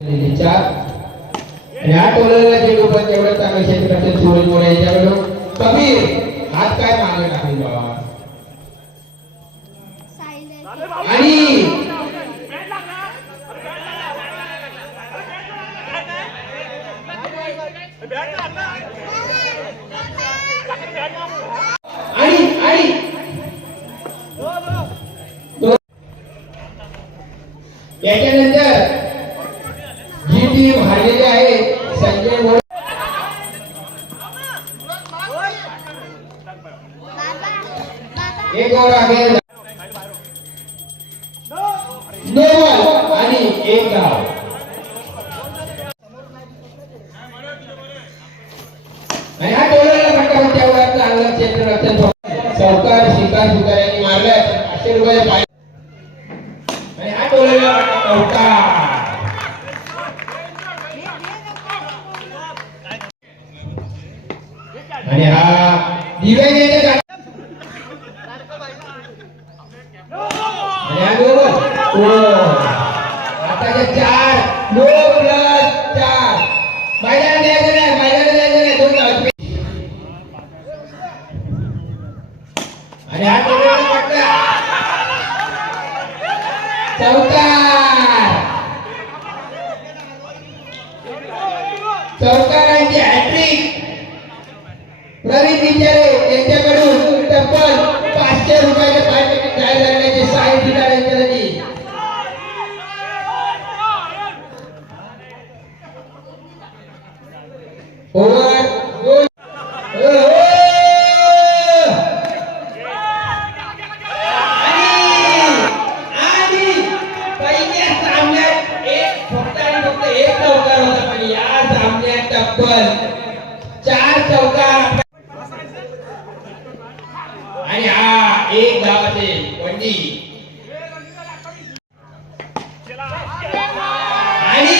ह्या टोळ्याला जे लोक तेवढं चांगलं क्षेत्रातील सूरज मोरे याच्याकडून कबीर हात काय मागे टाकून बाबा आणि याच्यानंतर जी टीम हारलेली आहे संजय मोरे एक और आगे नोबल आणि एक धाव आणि हा टोळ्याला फटका तेवढा चांगला क्षेत्ररक्षण चौकार शिकार सुकार यांनी मारलाय 500 रुपये आणि हा टोळ्याला चौकार आणि हा दिव्यांगाच्या आणि हा आता 4 नो प्लस 4 मैदान द्यायचं नाही 2 धाव आणि हा टोळ्याला फटका चौकारांची हॅट्रिक प्रवीण विचारे यांच्याकडून तब्बल 500 रुपयाचे पारितोषिक जाहीर करण्याचे साई दिला यांच्यासाठी ओव्हर गोल आणि पहिल्या सामन्यात फक्त एक चौकार होता पण या सामन्यात तब्बल 4 चौकार आणि हा एक धावाचे वंडी आणि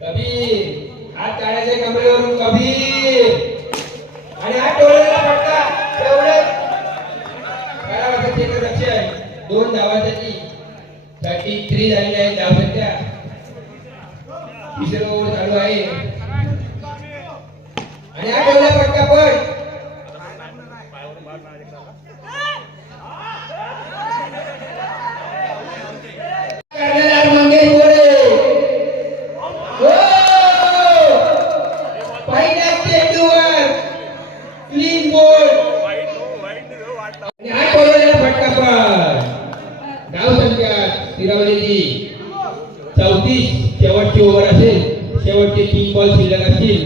कबीर हात काढायचे कमरेवरून कबीर आणि हा टोळ्याला फटका तेवढं करावं क्षेत्ररक्षण 2 धावासाठी 33 झालेली आहे धावसंख्या 3 ओव्हर चालू आहे आणि हा टोळा फटका पण कर्णधार मंगेश मोरे पहिल्या चेंडूवर क्लीन बोल्ड आणि हा टोळ्याला फटका पण धावसंख्या स्थिरावलेली 34 शेवटची ओव्हर असेल शेवटचे 3 बॉल शिल्लक असतील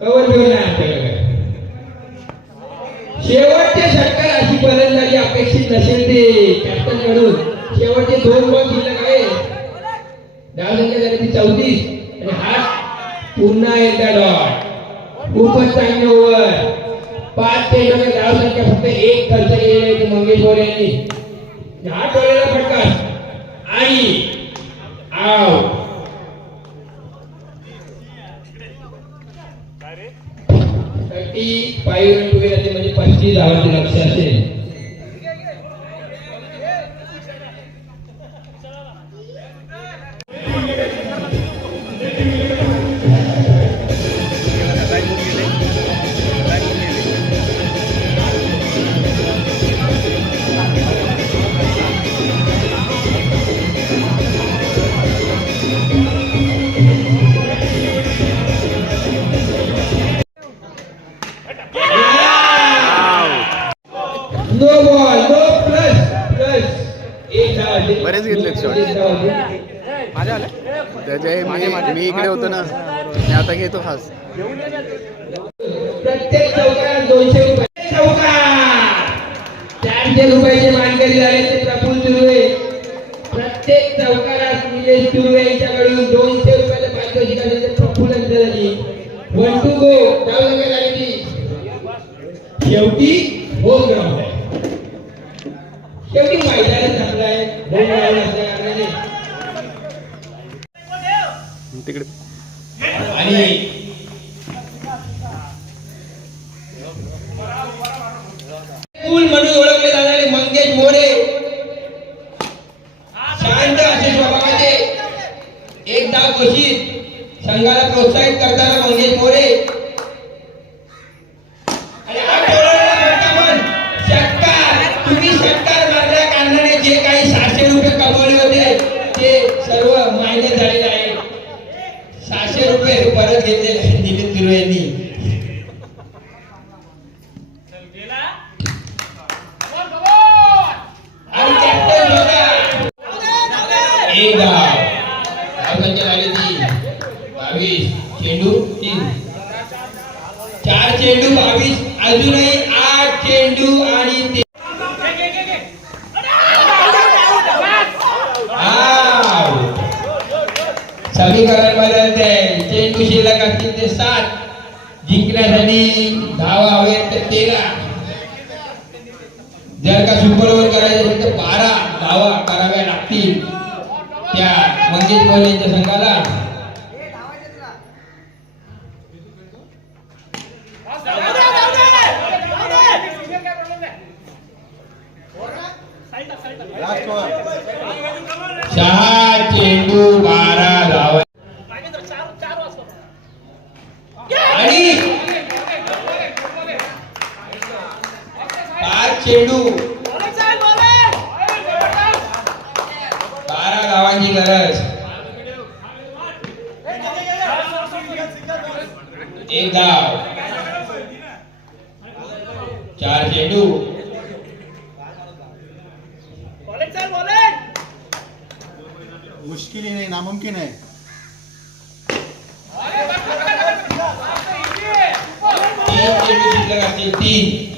कव्हर घेऊन नाही शेवटचे षटकार अशी फलंदाजी अपेक्षित नसेल ते कॅप्टन कडून शेवटचे 2 बॉल शिल्लक आहे धावसंख्या झाली ती 34 आणि हा पुन्हा एकदा डॉट खूपच चांगली ओव्हर 5 चेंडूमध्ये धावसंख्या फक्त 1 खर्च केलेली आहे मंगेश मोरे यांनी हा टोळ्याला फटका आणि आउट 35 रन टुगेदर म्हणजे 25 धावांचे लक्ष्य असेल नो बॉल नो प्लस बरेच घेतलेत शॉट माझ्या आले त्याचे मी इकडे होतो ना मी आता घेतो खास प्रत्येक चौकारात 200 रुपये चौकार 400 रुपयाचे मानकरी झाले ते प्रफुल्ल तुर्वे प्रत्येक चौकारात निलेश तुर्वे यांच्याकडून 200 रुपयाचे पारितोषिक आले ते प्रफुल्ल यांच्यासाठी 1 टू गो धावसंख्या झाली ती शेवटी होम ग्राउंड आहे शेवटी मैदान चांगलं आहे होम ग्राउंड असल्या कारणाने तिकडे आणि कुल म्हणून ओळखले जाणारे मंगेश मोरे, शांत असे स्वभावाचे, एक डाव घोषित, संघाला प्रोत्साहित करताना मंगेश मोरे आणि षटकार. तुम्ही षटकार मारल्या कारणाने जे काही 600 रुपये कमवले होते ते सर्व मायने झालेले आहे. 600 रुपये परत घेतलेले आहेत दिलीप तिरुळे यांनी. आणि कॅप्टन होता एक धाव. धावसंख्या झाली 22. चेंडू 3. 4 चेंडू 22. अजूनही 8 चेंडू आणि 3. समीकरण बदलते. चेंडू शिल्लक असतील ते 7. जिंकण्यासाठी धावा हवेत तर 13. जर का सुपर ओव्हर करायचे असेल तर 12 धावा कराव्या लागतील त्या मंगेश मोरे यांच्या संघाला. सहा चेंडू 12 धावा आणि 5 चेंडू 12 धावांची गरज. एक धाव. 4 चेंडू. मुश्किल ही नहीं, नामुमकिन है. 3 चेंडू शिल्लक असतील 3.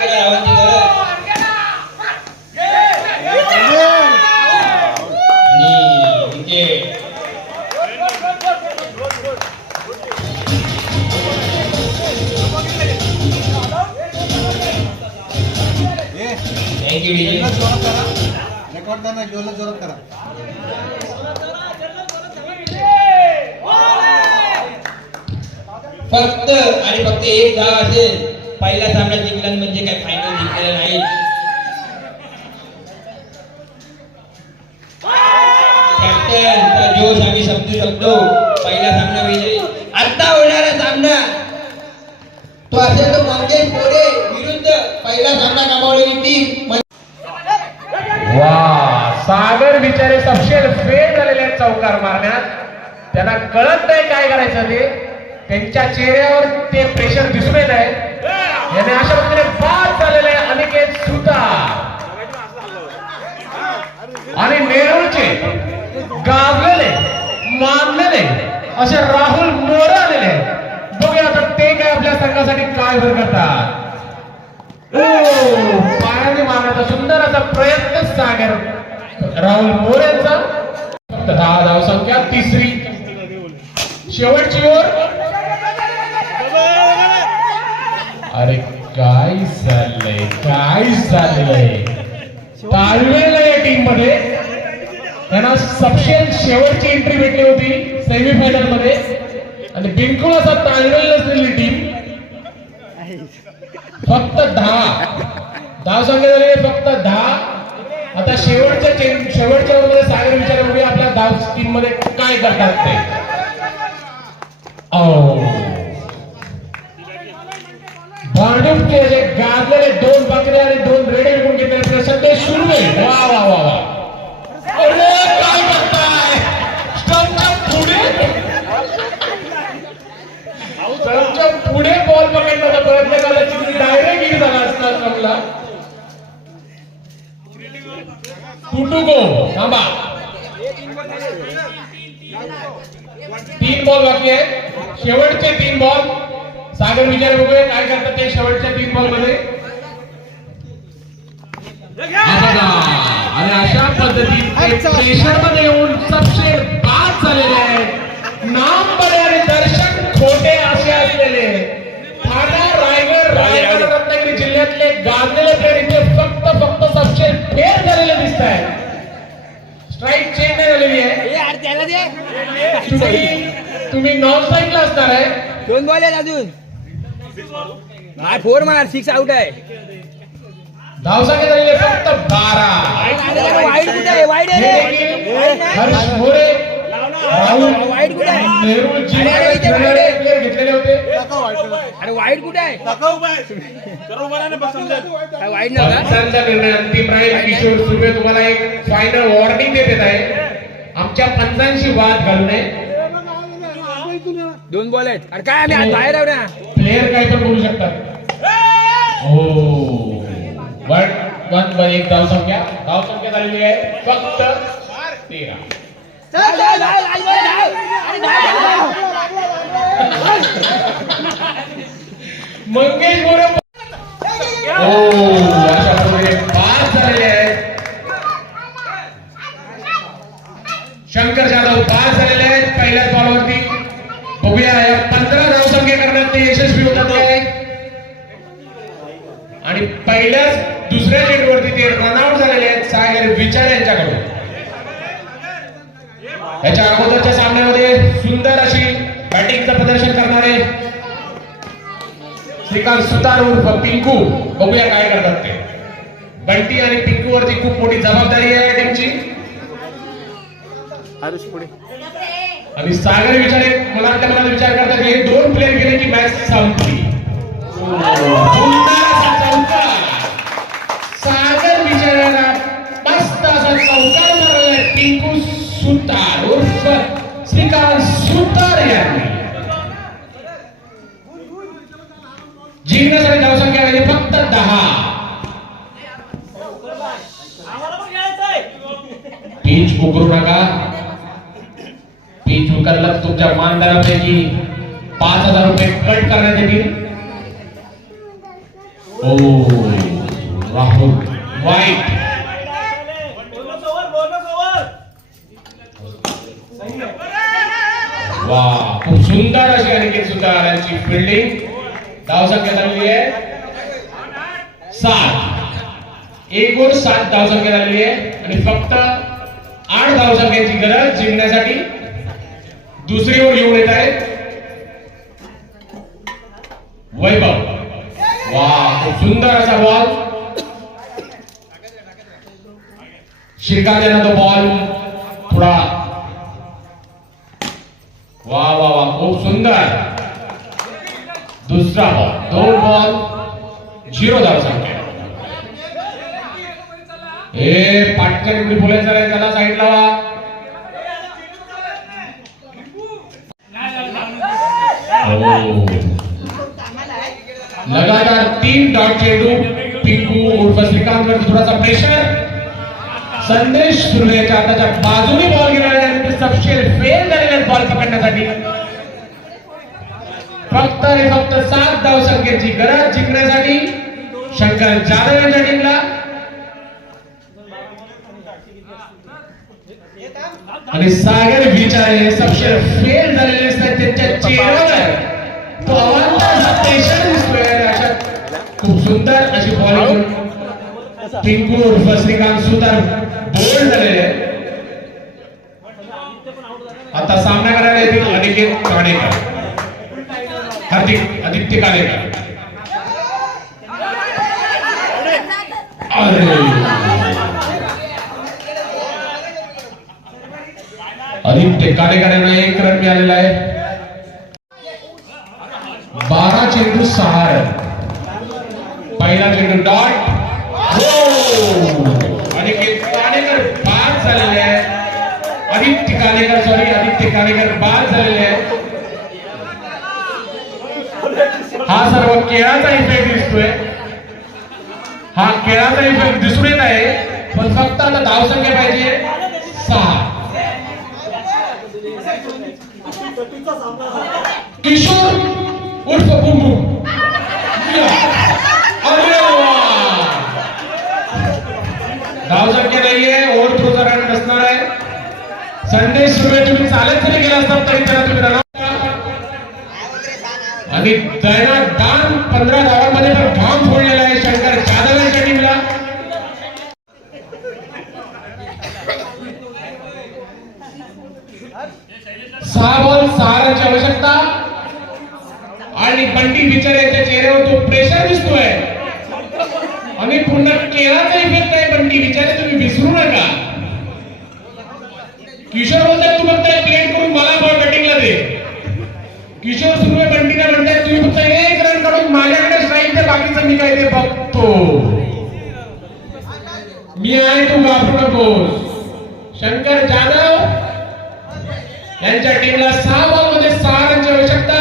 11 धावांची गरज आणि विकेट. Thank you DJ. रेकॉर्ड करना, जोरात जोरात करा. फक्त आणि फक्त एक धाव असेल. पहिला सामना जिंकला म्हणजे काय फायनल जिंकलेला नाही. कॅप्टनचा जोश आम्ही समजू शकतो. पहिला सामना विजयी. आता होणारा सामना तो असेल तो मंगेश मोरे विरुद्ध पहिला सामना गमावलेली टीम. वा, सागर बिचारे सपशेल फेल झालेले आहेत चौकार मारण्यात. त्यांना कळत नाही काय करायचं ते. त्यांच्या चेहऱ्यावर ते प्रेशर दिसून येत आहे. याने अशा प्रकारे बाद झालेले आहे अनिकेत सुतार आणि नेरूळचे गाजलेले मानलेले असे राहुल मोरे आलेले आहेत. बघूया आता ते काय आपल्या संघासाठी काय भर करतात. पायाने मारण्याचा सुंदर असा प्रयत्न सागर राहुल मोरेंचा. 10 धावसंख्या. 3री शेवटची ओव्हर. अरे काय चाललंय, काय चाललंय. ताळवेल या टीम मध्ये त्यांना सपशेल शेवटची एंट्री भेटली होती सेमीफायनल मध्ये आणि बिलकुल असा ताळवेल नसलेली टीम. फक्त 10 धावसंख्या झाली, फक्त 10. आता शेवटच्या ओव्हरमध्ये सागर विचार बघूया आपल्या धाव टीम मध्ये काय करतात ते. भांडुपचे जे गाजलेले 2 बकरे आणि 2 रेडे विकून घेतले सध्या सुरवे. वा वा वा वा. अरे काय करताय. स्टंपच्या पुढे बॉल पकडण्याचा प्रयत्न केला. तिथे डायरेक्ट हिट झाला असता स्टंपला. टुटुको थांबा. 3 बॉल बाकी आहे. शेवटचे 3 बॉल. सागर विचार बघूया काय करतात ते शेवटच्या 3 बॉल मध्ये. आणि अशा पद्धतीने प्रेशर मध्ये येऊन सबसे बाद झालेले आहेत. नाम बडे आणि दर्शन खोटे असे असलेले ठाणे, रायगड रत्नागिरी जिल्ह्यातले गाजलेले प्लेयर इथे फक्त सबसे फेल झालेले दिसत आहेत. स्ट्राईक चेंज नाही झालेली आहे. तुम्ही नॉन स्ट्राईकला असणार आहे. 2 बॉल आहेत अजून. नाही 4 मार 6 आउट आहे. धावसंख्या झालेली आहे फक्त 12. वाईट कुठे आहे? वाईट आहे रे. हर्ष मोरे, राहुल वाईट कुठे आहे? नेहरू जी अरे इथे वाईट आहे. प्लेयर घेतलेले होते. अरे वाईट कुठे आहे? काय वाईट नव्हता? पंचांचा निर्णय अंतिम राहील. किशोर सुर्वे तुम्हाला एक फायनल वॉर्निंग देत आहे, आमच्या पंचांशी वाद घालू नये. 2 बॉल आहेत. अरे काय आम्ही आज बाहेर आहो ना. प्लेयर काही पण बोलू शकतात. हो वन एक धावसंख्या झालेली आहे फक्त 13. मंगेश मोरे अशा प्रकारे 5 झालेले आहेत. शंकर जाधव 5 झालेले आहेत पहिल्याच बॉलवरती. बघूया या 15 धावसंख्या करण्यात ते यशस्वी होतात आणि पहिल्याच दुसऱ्या चेंडूवरती ते रनआउट झालेले आहेत सागर विचार यांच्याकडून. याच्या अगोदरच्या सामन्यामध्ये सुंदर अशी बॅटिंगचं प्रदर्शन करणारे श्रीकांत सुतार उर्फ पिंकू, बघूया काय करतात ते. बंटी आणि पिंकू वरती खूप मोठी जबाबदारी आहे टीमची. आरुष पुढे. आणि सागर विचार मनातल्या मनात विचार करतात हे 2 प्लेयर गेले की मॅच संपली. सागर विचाराला मस्त असा चौकार मारलाय पिंकू सुतार उर्फ श्रीकांत सुतार यांनी. जिंकण्यासाठी धावसंख्या आहे फक्त 10. पिच उकरू नका. पिच उकरला तुमच्या मानधनापैकी 5,000 रुपये कट करण्यात येतील. राहुल वाईट. वा खूप सुंदर अशी अनिकेत सुतार यांची फिल्डिंग. धावसंख्या झालेली आहे 7. एक गोल 7 धावसंख्या झालेली आहे आणि फक्त 8 धावसंख्यांची गरज जिंकण्यासाठी. दुसरी ओव्हर येऊन येत आहे वैभव. वा खूप सुंदर असा बॉल. श्रीकांत यांना तो बॉल थोडा वा वा वा खूप सुंदर. दुसरा बॉल 2 बॉल 0 धावसंख्या. हे पाटकर इकडे बोलायचं नाही त्याला साईडला वा. लगातार 3 डॉट चेंडू पिंकू उर्फ श्रीकांत वर थोडासा प्रेशर. संदेश सुर्वेच्या हाताच्या बाजूने बॉल गेलेला आहे ते सबशेर फेल झालेले बॉल पकडण्यासाठी. फक्त आणि फक्त 7 धावसंख्येची गरज जिंकण्यासाठी शंकर जाधव यांच्या टीमला. आणि सागर विचारे सबशेर फेल झालेले असतात त्यांच्या चेहऱ्यावर तो अवांतर पेशंट दिसतोय. अशा खूप सुंदर अशी बॉलिंग पिंकू उर्फ श्रीकांत सुतार बोल्ड झालेले. आता सामना करायला येतील अनिकेत काणेकर, हार्दिक आदित्य काणेकर. आदित्य काणेकर यांना 1 रन मिळालेला आहे. 12 चेंडू 6 रन. पहिला चेंडू डॉट. अनिकेत काणेकर बाद झालेले आहे. आदित्य काणेकर बाद झालेले आहे. हा सर्व खेळाचा इफेक्ट दिसतोय. हा खेळाचा इफेक्ट दिसून येत आहे. पण फक्त आता धावसंख्या पाहिजे 6. किशोर उर्फ बुमबुम. धावसंख्या नाहीये. ओव्हर थ्रोचा रन नसणार आहे. संदेश सुर्वे तुम्ही चालत जरी गेला असता तरी त्याला तुम्ही रन आणि दान 15 धावांमध्ये पण घाम फोडलेला आहे शंकर जाधव यांच्या टीमला. सहा बॉल 6 रनची आवश्यकता आणि बंटी बिचारे यांच्या चेहऱ्यावर तो प्रेशर दिसतोय आणि पुन्हा केळाचा इफेक्ट आहे. बंटी विचारे तुम्ही विसरू नका. किशोर बोलतात तू फक्त प्लेट करून मला बॉल बॅटिंगला दे. किशोर सुर्वे बंटीला म्हणतात तुम्ही फक्त 1 रन काढून माझ्याकडे स्ट्राईक दे, बाकीचं मी काय ते बघतो. मी आहे तू घाबरू नकोस. शंकर जाधव यांच्या टीमला 6 बॉलमध्ये 6 रनची आवश्यकता.